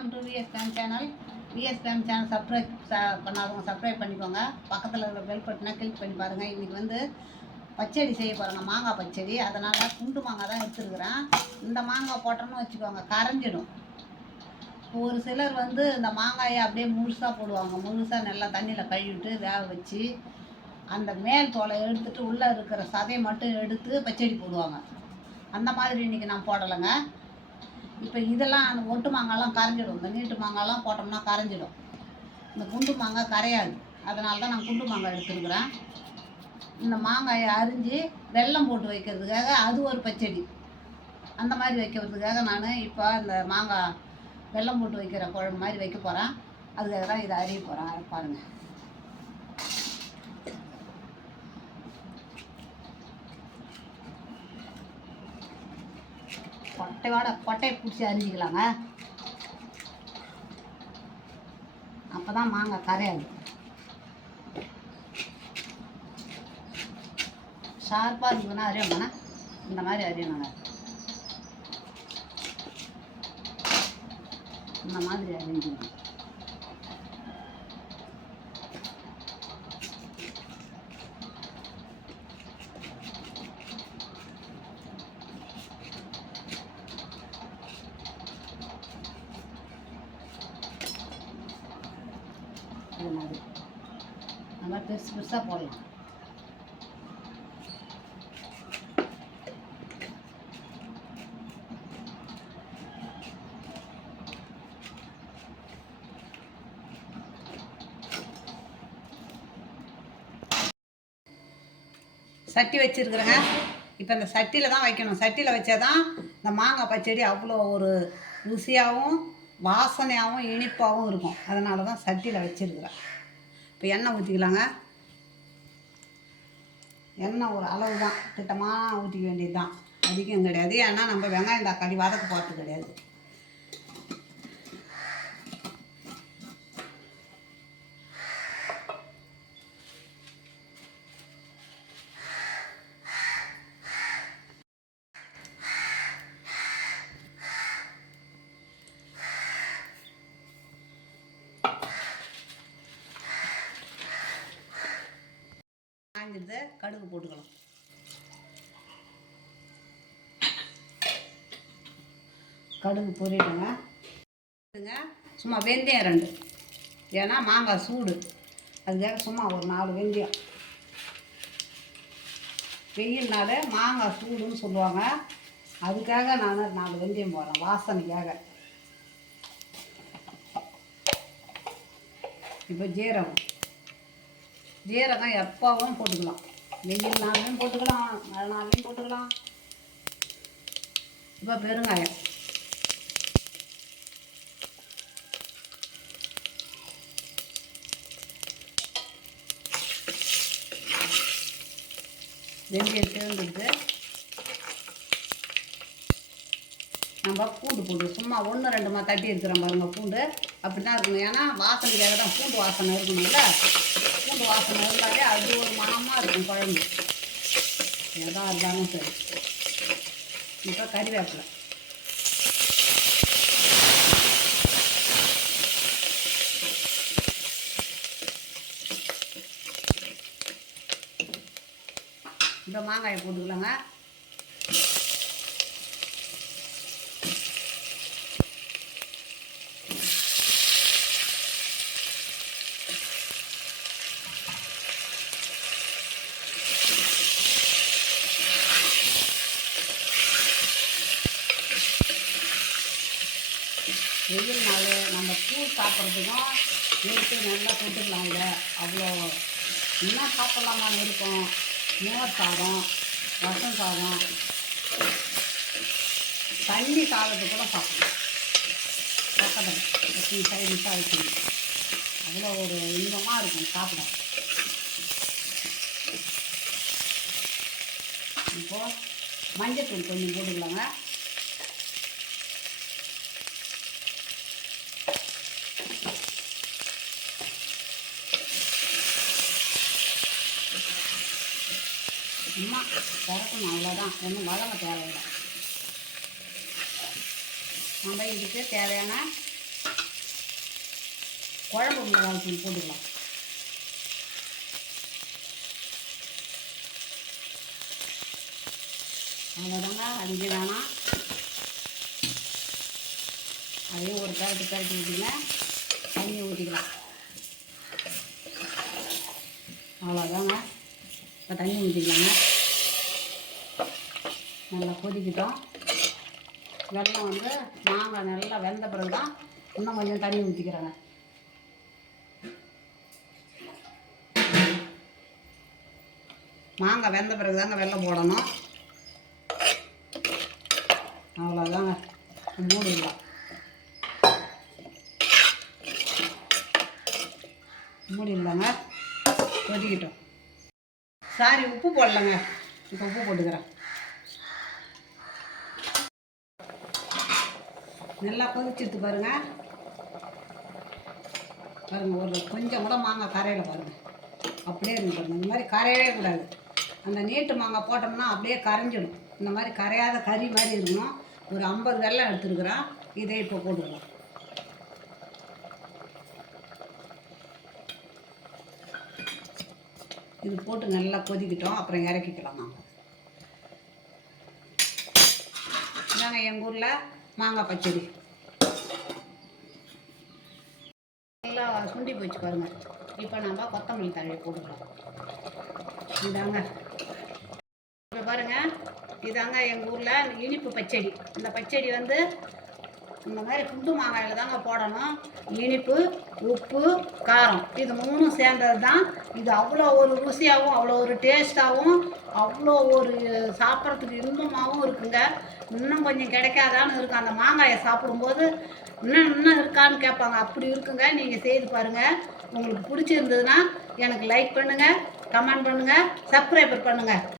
Welcome to VS fame channel. VS fame channel subscribe பண்ணாதவங்க subscribe பண்ணிக்கோங்க. பக்கத்தில் இருக்கிற பெல் பட்டனை கிளிக் பண்ணி பாருங்கள். இன்றைக்கி வந்து பச்சடி செய்ய போகிறோங்க, மாங்காய் பச்சடி. அதனால் குண்டு மாங்காய் தான் எடுத்துருக்குறேன். இந்த மாங்காய் போட்டோன்னு வச்சுக்கோங்க, கரைஞ்சிடும். ஒரு சிலர் வந்து இந்த மாங்காயை அப்படியே முழுசாக போடுவாங்க. முழுசாக நல்லா தண்ணியில் கழுவிட்டு வேக வச்சு அந்த மேல் தோலை எடுத்துகிட்டு உள்ளே இருக்கிற சதையை மட்டும் எடுத்து பச்சடி போடுவாங்க. அந்த மாதிரி இன்றைக்கி நான் போடலைங்க. இப்போ இதெல்லாம் அந்த ஒட்டு மாங்காய்லாம் கரைஞ்சிடும். இந்த நீட்டு மாங்காய்லாம் போட்டோம்னா கரைஞ்சிடும். இந்த குண்டு மாங்காய் கரையாது. அதனால தான் நான் குண்டு மாங்காய் எடுத்துருக்குறேன். இந்த மாங்காயை அரிஞ்சு வெல்லம் போட்டு வைக்கிறதுக்காக அது ஒரு பச்சடி. அந்த மாதிரி வைக்கிறதுக்காக நான் இப்போ இந்த மாங்காய் வெல்லம் போட்டு வைக்கிற குழம்பு மாதிரி வைக்க போகிறேன். அதுக்காக தான் இதை அறிய போகிறேன். பாருங்கள். கொட்டையை பிடிச்சி அரிஞ்சிக்கலாங்க. அப்போ தான் மாங்காய் கரையாது. ஷார்ப்பாக இருந்ததுன்னா அறியணும்னா இந்த மாதிரி அறியணுங்க. இந்த மாதிரி அறிஞ்சிக்கணும். இது மாதிரி நல்லா பெருசு பெருசாக போடலாம். சட்டி வச்சுருக்குறேங்க. இப்போ இந்த சட்டியில் தான் வைக்கணும். சட்டியில் வச்சா தான் இந்த மாங்காய் பச்சடி அவ்வளோ ஒரு ருசியாகவும் வாசனையாகவும் இனிப்பாகவும் இருக்கும். அதனால தான் சட்டியில் வச்சுருக்குறேன். இப்போ எண்ணெய் ஊற்றிக்கலாங்க. எண்ணெய் ஒரு அளவு தான், திட்டமாக ஊற்றிக்க வேண்டியது தான், அதிகம் கிடையாது. ஏன்னா நம்ம வெங்காயம் தக்காளி வதக்க போகிறது கிடையாது. காய்ஞ்சிருது, கடுகு போட்டுக்கலாம். கடுகு பொரியட்டுங்க. சும்மா வெந்தயம் 2, ஏன்னா மாங்காய் சூடு, அதுக்காக சும்மா ஒரு 4 வெந்தயம். வெயில்னால மாங்காய் சூடுன்னு சொல்லுவாங்க, அதுக்காக நான் 4 வெந்தயம் போடுறேன், வாசனைக்காக. இப்போ ஜீரகம் எப்போவும் போட்டுக்கலாம். வெயில் நாள்லையும் போட்டுக்கலாம், மழை நாள்லையும் போட்டுக்கலாம். இப்போ பெருங்காயம், வெந்தயம் சேர்ந்துட்டு நம்ம பூண்டு போட்டு சும்மா 1-2 தட்டி இருக்கிறோம் பாருங்க. பூண்டு அப்படி தான் இருக்கணும். ஏன்னா வாசனைக்காக தான், பூண்டு வாசனை இருக்கணும்ல. பூண்டு வாசனை இருந்தாலே அது ஒரு மனமாக இருக்கும் குழம்பு, எதாக இருந்தாலும் சரி. இப்போ கறிவேப்பிலை, இப்போ மாங்காயை போட்டுக்கலாங்க. வெயில் நாள் நம்ம கூழ் சாப்பிட்றதுக்கும் எடுத்து நல்லா போட்டுக்கலாம். இதை அவ்வளோ இன்னும் சாப்பிட்லாமான்னு இருக்கும். மோர் சாதம், ரசம் சாதம், தண்ணி சாதத்துக்கு கூட சாப்பிடலாம். பக்கத்தில் வச்சு சைடிஷாக வச்சுக்கணும். அவ்வளோ ஒரு இன்பமாக இருக்கும் சாப்பிட. இப்போது மஞ்சத்தூள் கொஞ்சம் போட்டுக்கலாங்க. சும்மா திறக்கணும், அவ்வளோதான். ஒன்றும் வதங்க தேவையில்லை. நம்ம இதுக்கு தேவையான குழம்பு மிளகாய் தூள் போட்டுக்கலாம். அவ்வளோதாங்க, அதிக வேணாம். அதையும் ஒரு பரட்டி ஊற்றிங்க, தண்ணியை ஊற்றிக்கலாம். அவ்வளோதாங்க, இப்போ தண்ணி ஊற்றிக்கலாங்க. நல்லா கொதிக்கிட்டோம். வெல்லம் வந்து மாங்காய் நல்லா வெந்த பிறகு தான் இன்னும் கொஞ்சம் தண்ணி ஊற்றிக்கிறேங்க. மாங்காய் வெந்த பிறகு தாங்க வெல்லம் போடணும். அவ்வளோதாங்க, மூடிடலாம். மூடிடலாங்க, கொதிக்கிட்டோம். சாரி, உப்பு போடலைங்க, இப்போ உப்பு போட்டுக்கிறேன். நல்லா கொதிச்சிட்டு பாருங்கள். ஒரு கொஞ்சம் கூட மாங்காய் கரையில் பாருங்கள், அப்படியே இருந்து பாருங்கள். இந்த மாதிரி கரையவே கூடாது. அந்த நீட்டு மாங்காய் போட்டோம்னா அப்படியே கரைஞ்சிடும். இந்த மாதிரி கரையாத கறி மாதிரி இருக்கணும். ஒரு 50 வெல்லம் எடுத்துருக்குறோம். இதே இப்போ போட்டுக்கலாம். இது போட்டு நல்லா கொதிக்கிட்டோம். அப்புறம் இறக்கிக்கலாம். நாங்கள் இதாங்க எங்கள் ஊரில் மாங்காய் பச்சடி. நல்லா சுண்டி போச்சு பாருங்கள். இப்போ நம்ம கொத்தமல்லி தழை போட்டுக்கலாம். இதாங்க, இப்போ பாருங்கள், இதாங்க எங்கள் ஊரில் இனிப்பு பச்சடி. இந்த பச்சடி வந்து இந்த மாதிரி குண்டு மாங்காயில் தாங்க போடணும். இனிப்பு, உப்பு, காரம், இது 3 சேர்ந்தது தான். இது அவ்வளோ ஒரு ருசியாகவும் அவ்வளோ ஒரு டேஸ்ட்டாகவும் அவ்வளோ ஒரு சாப்பிட்றதுக்கு இன்பமாகவும் இருக்குங்க. இன்னும் கொஞ்சம் கிடைக்காதான்னு இருக்கும். அந்த மாங்காயை சாப்பிடும்போது இன்னும் இருக்கான்னு கேட்பாங்க. அப்படி இருக்குங்க. நீங்கள் செய்து பாருங்கள். உங்களுக்கு பிடிச்சிருந்ததுன்னா எனக்கு லைக் பண்ணுங்கள், கமெண்ட் பண்ணுங்கள், சப்ஸ்கிரைபர் பண்ணுங்கள்.